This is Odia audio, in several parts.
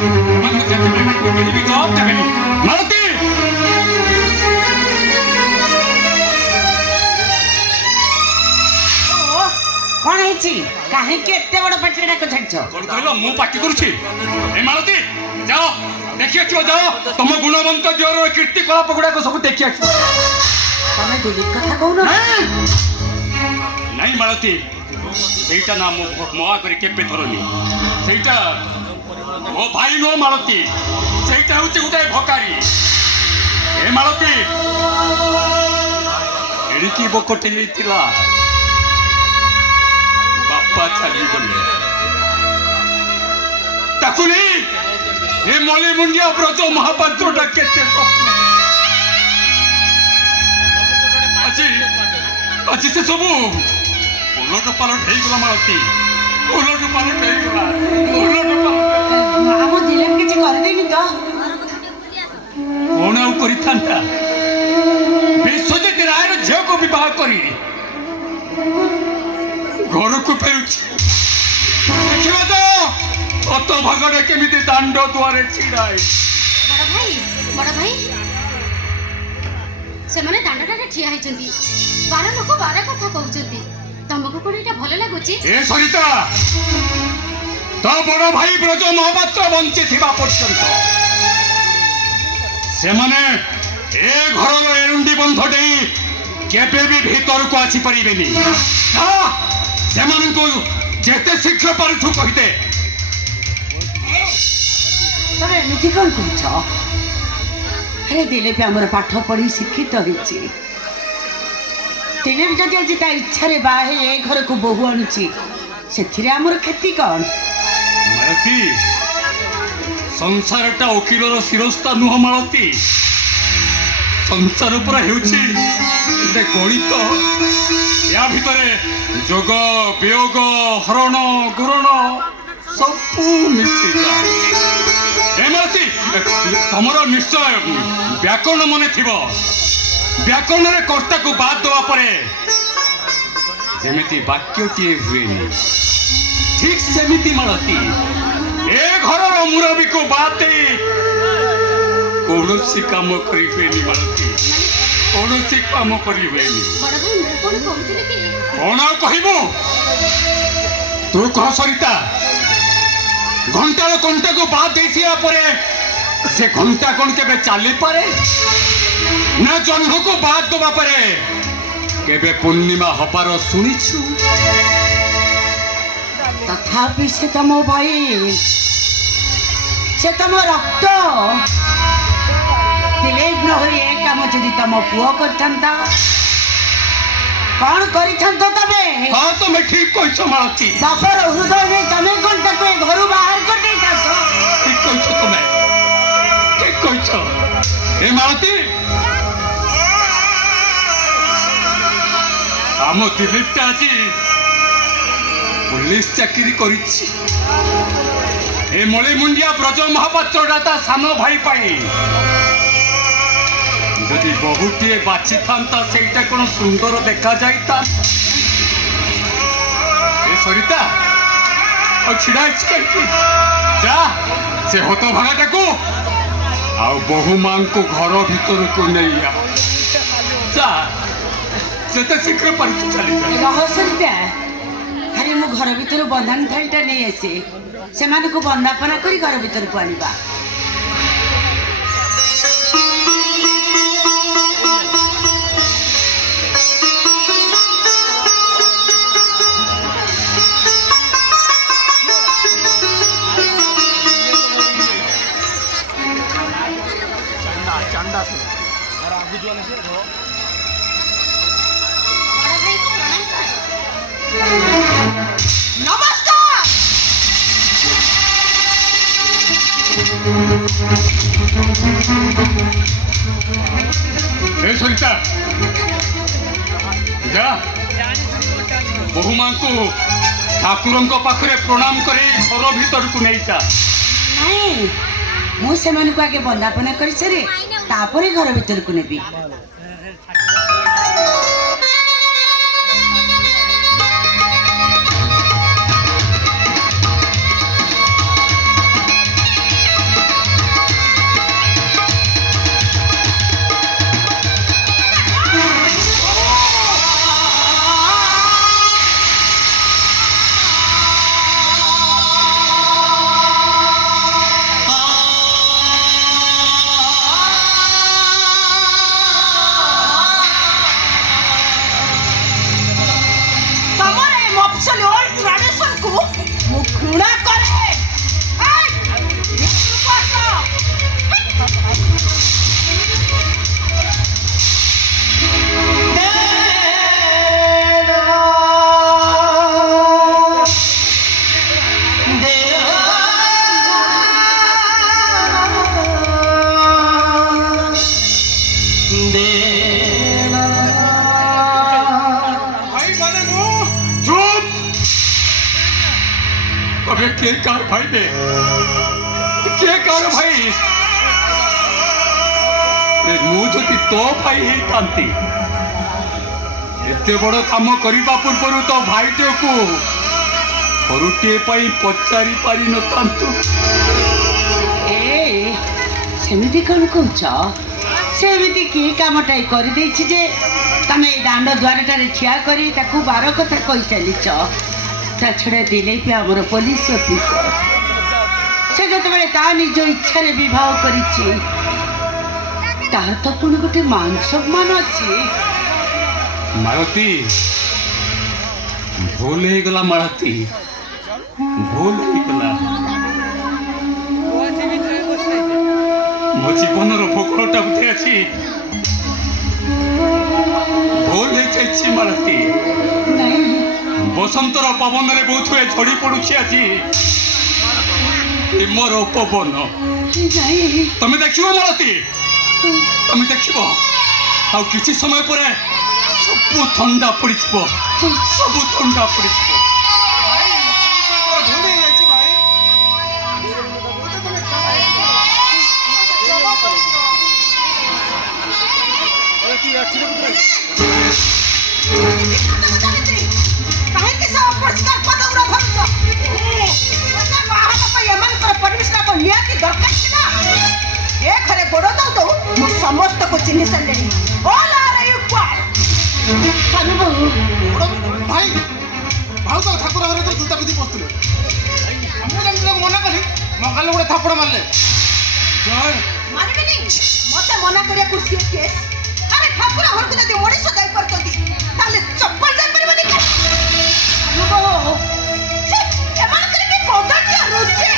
ଜବାବ ଦେବେନି ମାଳତୀ। କଣ ହେଇଛି? କାହିଁକି ଏତେ ବଡ ପାଟିରେ ଡାକ ଛାଡିଛ? କଣ କହିଲ? ମୁଁ ପାଟି କରୁଛି? ଏ ମାଳତୀ ଯାଅ ଦେଖି ଆସିବ, ଯାଅ ତମ ଗୁଣବନ୍ତ ଝିଅର କୀର୍ତ୍ତି କଳାପ ଗୁଡାକ ସବୁ ଦେଖି ଆସିବ। ତମେ ଦିଲ୍ଲୀପ କଥା କହୁନ? ନାଇଁ ମାଳତୀ, ସେଇଟା ନା ମୋ ଆଗରେ କେବେ ଧରନି। ସେଇଟା ମୋ ଭାଇ ନୁହଁ ମାଳତୀ, ସେଇଟା ହଉଛି ଗୋଟେ ଭକାରୀ। ଏ ମାଳତୀ ଏଣିକି ବକଟେ ହେଇଥିଲା, ବାପା ଚାଲିଗଲେ, ତାକୁ ନେଇ ଏ ମଲି ମୁଣ୍ଡିଆ ବ୍ରଜ ମହାପାତ୍ରଟା କେତେ ସ୍ୱପ୍ନ। ଆଜି ସେ ସବୁ ଓଲଟ ପାଲଟ ହେଇଗଲା ମାଳତୀ, ଓଲଟ ପାଲଟ ହେଇଗଲା, ଓଲଟ ପାଲଟ। ଆମ ଦିଲ୍ଲୀପ କିଛି କରିଦେଇନି ତ? କଣ ଆଉ କରିଥାନ୍ତା? ବିଶ୍ୱଜିତ ରାୟର ଝିଅକୁ ବିବାହ କରି ଘରକୁ ଫେରୁଛି। ଦେଖିବା ତ ଅତ ଭାଗରେ କେମିତି ଦାଣ୍ଡ ଦୁଆରେ ଛିଡ଼ାଏ। ବଡ ଭାଇ ସେମାନେ ଦାଣ୍ଡଟାରେ ଠିଆ ହେଇଛନ୍ତି, ବାର ଲୋକ ବାର କଥା କହୁଛନ୍ତି। ତମକୁ କଣ ଏଇଟା ଭଲ ଲାଗୁଛି? ଏ ସରିତା, ତ ବଡ ଭାଇ ବ୍ରଜ ମହାପାତ୍ର ବଞ୍ଚିଥିବା ପର୍ଯ୍ୟନ୍ତ ସେମାନେ ଏ ଘରର ଏରୁଣ୍ଡି ବନ୍ଧ ଦେଇ କେବେ ବି ଭିତରକୁ ଆସିପାରିବେନି। ସେମାନଙ୍କୁ ଯେତେ ଶୀଘ୍ର ପାରୁଛୁ କହିଦେ। ତମେ ଏମିତି କଣ କହୁଛ? ଆରେ ଦିଲ୍ଲୀପ ଆମର ପାଠ ପଢି ଶିକ୍ଷିତ ହେଇଛି। ଦିଲ୍ଲୀପ ଯଦି ଆଜି ତା ଇଚ୍ଛାରେ ବାହା ହେଇ ଏ ଘରକୁ ବୋହୂ ଆଣୁଛି, ସେଥିରେ ଆମର କ୍ଷତି କଣ? ମାଳତୀ, ସଂସାରଟା ଓକିଲର ଶିରସ୍ତା ନୁହଁ ମାଳତୀ। ସଂସାର ପୁରା ହେଉଛି ଗୋଟେ ଗଣିତ। ୟା ଭିତରେ ଯୋଗ ବିୟୋଗ ହରଣ ଗୁରଣ ସବୁ ମିଶିଯାଏ। ଏ ମାଳତୀ, ତମର ନିଶ୍ଚୟ ବ୍ୟାକରଣ ମନେ ଥିବ। ବ୍ୟାକରଣରେ କର୍ତ୍ତାକୁ ବାଦ ଦେବା ପରେ ଯେମିତି ବାକ୍ୟଟିଏ ହୁଏନି, ଠିକ୍ ସେମିତି ମାଳତୀ ଏ ଘରର ମୁରବୀକୁ ବାଦ ଦେଇ କୌଣସି କାମ କରି ହୁଏନି ମାଳତୀ, କୌଣସି କାମ କରି ହୁଏନି। ବଡ ଭାଇ ମୁଁ କଣ କହୁଥିଲି କି? କଣ ଆଉ କହିବୁ? ତୁ କହ ସରିତା, ଘଣ୍ଟାର କଣ୍ଟାକୁ ବାଦ ଦେଇଥିବା ପରେ ସେ ଘଣ୍ଟା କଣ କେବେ ଚାଲିପାରେ? ନା ଜହ୍ନକୁ ବାଦ ଦେବା ପରେ କେବେ ପୂର୍ଣ୍ଣିମା ହବାର ଶୁଣିଛୁ? ତଥାପି ସେ ତମ ଭାଇ, ସେ ତମ ରକ୍ତ। ଦିଲ୍ଲୀପ ନ ହୋଇ ଏ କାମ ଯଦି ତମ ପୁଅ କରିଥାନ୍ତା, କଣ କରିଥାନ୍ତ ତମେ? ହଁ ତମେ ଠିକ କହିଛ ମାଳତୀ, ବାପର ହୃଦୟ ନେଇ ତମେ କଣ ତାକୁ ଏ ଘରୁ ବାହାର କରିଦେଇଥାନ୍ତ? ଠିକ କହିଛ, ତମେ ଠିକ କହିଛ। ଏ ମାଳତୀ, ଆମ ଦିଲ୍ଲୀପଟା ଆଜି ପୁଲିସ ଚାକିରି କରିଛି। ଏ ମଳିମୁଣ୍ଡିଆ ବ୍ରଜ ମହାପାତ୍ରଟା ତା ସାନ ଭାଇ ପାଇଁ ଯଦି ବହୁଟିଏ ବାଛିଥାନ୍ତା, ସେଇଟା କଣ ସୁନ୍ଦର ଦେଖାଯାଇତା? ଏ ସରିତା, ଆଉ ଛିଡ଼ା ହେଇଛି କାହିଁକି? ଯା ସେ ହତଭାଗାଟାକୁ ଆଉ ବୋହୂ ମାଙ୍କୁ ଘର ଭିତରକୁ ନେଇ ଆ। ଯା, ଯେତେ ଶୀଘ୍ର ପାରୁଛୁ ଚାଲିଯା। ରହସ୍ୟଟା ଆରେ ମୁଁ ଘର ଭିତରୁ ବନ୍ଧାଣି ଥାଳିଟା ନେଇ ଆସେ, ସେମାନଙ୍କୁ ବନ୍ଦାପନା କରି ଘର ଭିତରକୁ ଆଣିବା। ବଡ ଭାଇକୁ ପ୍ରଣାମ କର। ନମସ୍କାର। ଏ ସରିତା, ଯା ବୋହୂ ମାଙ୍କୁ ଠାକୁରଙ୍କ ପାଖରେ ପ୍ରଣାମ କରି ଘର ଭିତରକୁ ନେଇଯା। ନାଇଁ, ମୁଁ ସେମାନଙ୍କୁ ଆଗେ ବନ୍ଦାପନା କରିସାରେ, ତାପରେ ଘର ଭିତରକୁ ନେବି। କିଏ କାହାର ଭାଇ ବେ କିଏ କାହାର ଭାଇ ମୁଁ ଯଦି ତୋ ଭାଇ ହେଇଥାନ୍ତି ଏତେ ବଡ଼ କାମ କରିବା ପୂର୍ବରୁ ତୋ ଭାଇଟିକୁ ଥରୁଟିଏ ପାଇଁ ପଚାରି ପାରିନଥାନ୍ତୁ। ଏ ସେମିତି କ'ଣ କହୁଛ? ସେମିତି କି କାମଟାଇ କରିଦେଇଛି ଯେ ତମେ ଏଇ ଦାଣ୍ଡ ଦ୍ୱାରଟାରେ ଠିଆ କରି ତାକୁ ବାର କଥା କହି ଚାଲିଛ। ତା ଛଡ଼ା ଦିଲେଇ ବି ଆମର ପୋଲିସ ଅଫିସର। ସେ ଯେତେବେଳେ ତା ନିଜ ଇଚ୍ଛାରେ ବିବାହ କରିଛି ତାର ତ ପୁଣି ଗୋଟେ ମାନ ସମ୍ମାନ ଅଛି। ମାଳତୀ ଭୁଲ ହେଇଗଲା ମାଳତୀ ଭୁଲ ହେଇଗଲା। ମୋ ଜୀବନର ଭୋକଳଟା ଉଠି ଅଛି ଭୁଲ ହେଇଯାଇଛି ମାଳତୀ। ବସନ୍ତର ପବନରେ ବୋଧହୁଏ ଝଡ଼ି ପଡ଼ୁଛି ଆଜି ମୋର ପବନ। ତମେ ଦେଖିବ ମାଳତୀ ତମେ ଦେଖିବ ଆଉ କିଛି ସମୟ ପରେ ସବୁ ଥଣ୍ଡା ପଡ଼ିଯିବ ସବୁ ଥଣ୍ଡା ପଡ଼ିଯିବ। କାହିଁକି ସେ ଅପରିଷ୍କାର ପଦଗୁଡ଼ା ଧରୁଛ? ବାହାହେବା ପାଇଁ ଏମାନଙ୍କର ପରମିଶନ ନିହାତି ଦରକାର ଥିଲା। ଏ ଘରେ ଗୋଡ଼ ଦଉ ଦଉ ମୁଁ ସମସ୍ତଙ୍କୁ ଚିହ୍ନି ସାରିଲିଣି। ଭାଇ ଭାଉ ତ ଠାକୁର ଘରେ ତ ଜୁତା ପିନ୍ଧି ବସୁଥିଲେ। ମୁଁ ଯେମିତି ତାକୁ ମନା କଲି ମଗାଲେ ଗୋଟେ ଥାପଡ଼ ମାରିଲେ। ମାରିବିନି ମତେ ମନା କରିବାକୁ ସିଏ କେସ୍। ଆରେ ଠାକୁର ଘରକୁ ଯଦି ମଣିଷ ଯାଇପାରୁଛନ୍ତି ତାହେଲେ ଚପଲ ଯାଇପାରିବନି। ଏମାନଙ୍କର କି କଦର୍ଯ୍ୟ ରୁଚି।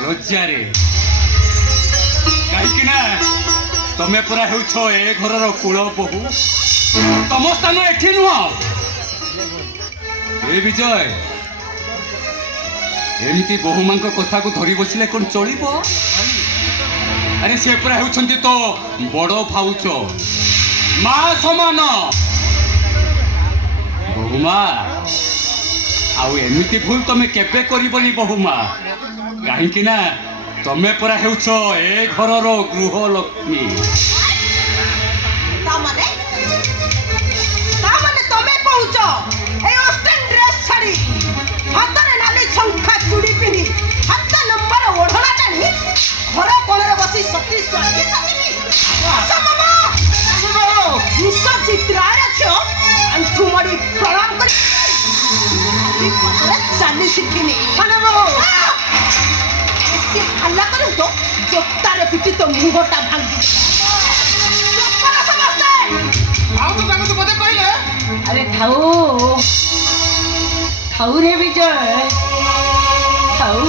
ଲଜ୍ଜାରେ କାହିଁକି ନା ତମେ ପରା ହେଉଛ ଏ ଘରର କୂଳ ବୋହୂ। ତମ ସ୍ଥାନ ଏଠି ନୁହଁ। ଏ ବିଜୟ ଏମିତି ବୋହୂମାଙ୍କ କଥାକୁ ଧରି ବସିଲେ କ'ଣ ଚଳିବ? ଆରେ ସେ ପରା ହେଉଛନ୍ତି ତ ବଡ଼ ଭାଉଜ ମା ସମାନ। ବୋହୂମା ଆଉ ଏମିତି ଭୁଲ ତମେ କେବେ କରିବନି ବୋହୂମା। କାହିଁକି ନା ତମେ ପରା ହେଉଛ ଏ ଘରର ଗୃହଲକ୍ଷ୍ମୀ। ତାମାନେ ତମେ କହୁଛ এই ওয়েস্টার্ন ড্রেস ছাড়ি হাতরে নালি শঙ্খা চুড়ি পিন্ধি হাত নম্বর ওড়না টানি ঘর কোণরে বসি সতী স্বামী সাথী মামা বিশ্বজিৎ রায় আছে আন্ঠু মড়ি প্রণাম করি চালি শিখিনি সে হাল্লা করুন তো জোতারে পিটি তো মুহটা ভাঙ্গি। ଭାଉ ତ ତାଙ୍କୁ ବୋଧେ କହିଲେ আরে খাও খাও রে বিজয় খাও।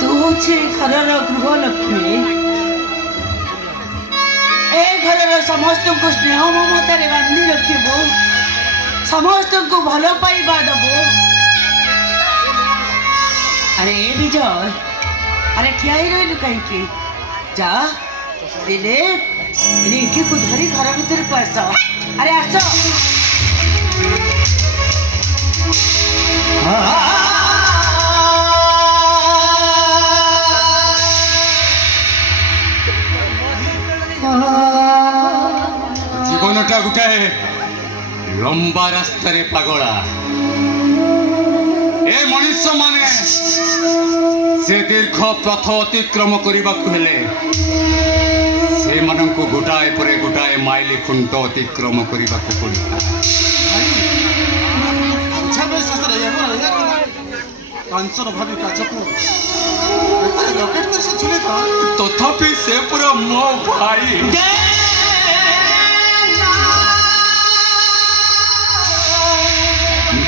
তু হচ্ছে ঘরর গৃহলক্ষ্মী। এ ঘরর সমস্ত স্নেহ মমতারে বান্ধি রখিব সমস্ত ভাল পাইবা দেব। আরে বিজয় আরে ঠিয়া হয়ে রইলু কাইকি যা দিলে রিঙ্কিକୁ ଧରି ଘର ଭିତରକୁ ଆସ। ଆରେ ଆସ। ଜୀବନଟା ଗୋଟାଏ ଲମ୍ବା ରାସ୍ତାରେ ପାଗଳା। ଏ ମଣିଷ ମାନେ ସେ ଦୀର୍ଘ ପଥ ଅତିକ୍ରମ କରିବାକୁ ହେଲେ ସେମାନଙ୍କୁ ଗୋଟାଏ ପରେ ଗୋଟାଏ ମାଇଲି ଖୁଣ୍ଟ ଅତିକ୍ରମ କରିବାକୁ ପଡ଼ିବ। ଶେଷରେ ଆମର କାଞ୍ଚନ ଭାବି କାଜକୁ ରକେଟ କରି ସେ ଝୁଲେ ତ ତଥାପି ସେ ପୁରା ମୋ ଭାଇ।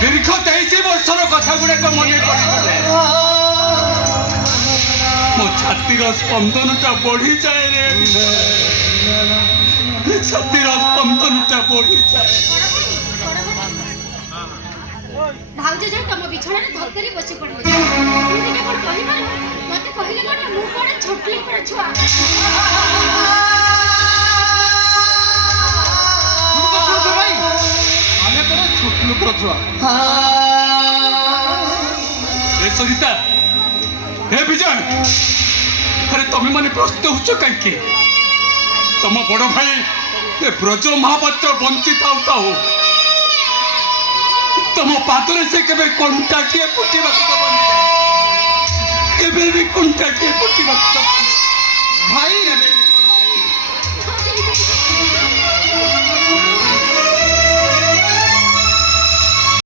ଦୀର୍ଘ 23 ବର୍ଷର କଥା ଗୁଡାକ ମନେ ପଡ଼ିଗଲେ ମୋ ଛାତିର ସ୍ପନ୍ଦନଟା ବଢିଯାଏ ରେ। ଛାତିର ସ୍ପନ୍ଦନଟା ବଢିଯାଏ। ଭାଉଜ ଯାଇ ତମ ବିଛଣାରେ ଧରକରି ବସି ପଡ଼ିଲେ ମୁଁ ଟିକେ କ'ଣ କହିପାରିବ ମତେ କହିଲେ କ'ଣ ମୁଁ କ'ଣ ଛୋଟଲିଙ୍କର ଛୁଆ ଭାଇ ଆମେ କ'ଣ ଛୋଟ ଲୋକର ଛୁଆ ए सरिता हे विजय अरे तुम्हें मैंने प्रश्न होच कहीं तुम बड़ भाई ए ब्रज महापात्र बंची थाउ थाउ तुम पादरे से केबे कंटाटिए पुटिबा केबे भी कंटाटिए पुटिबा भाई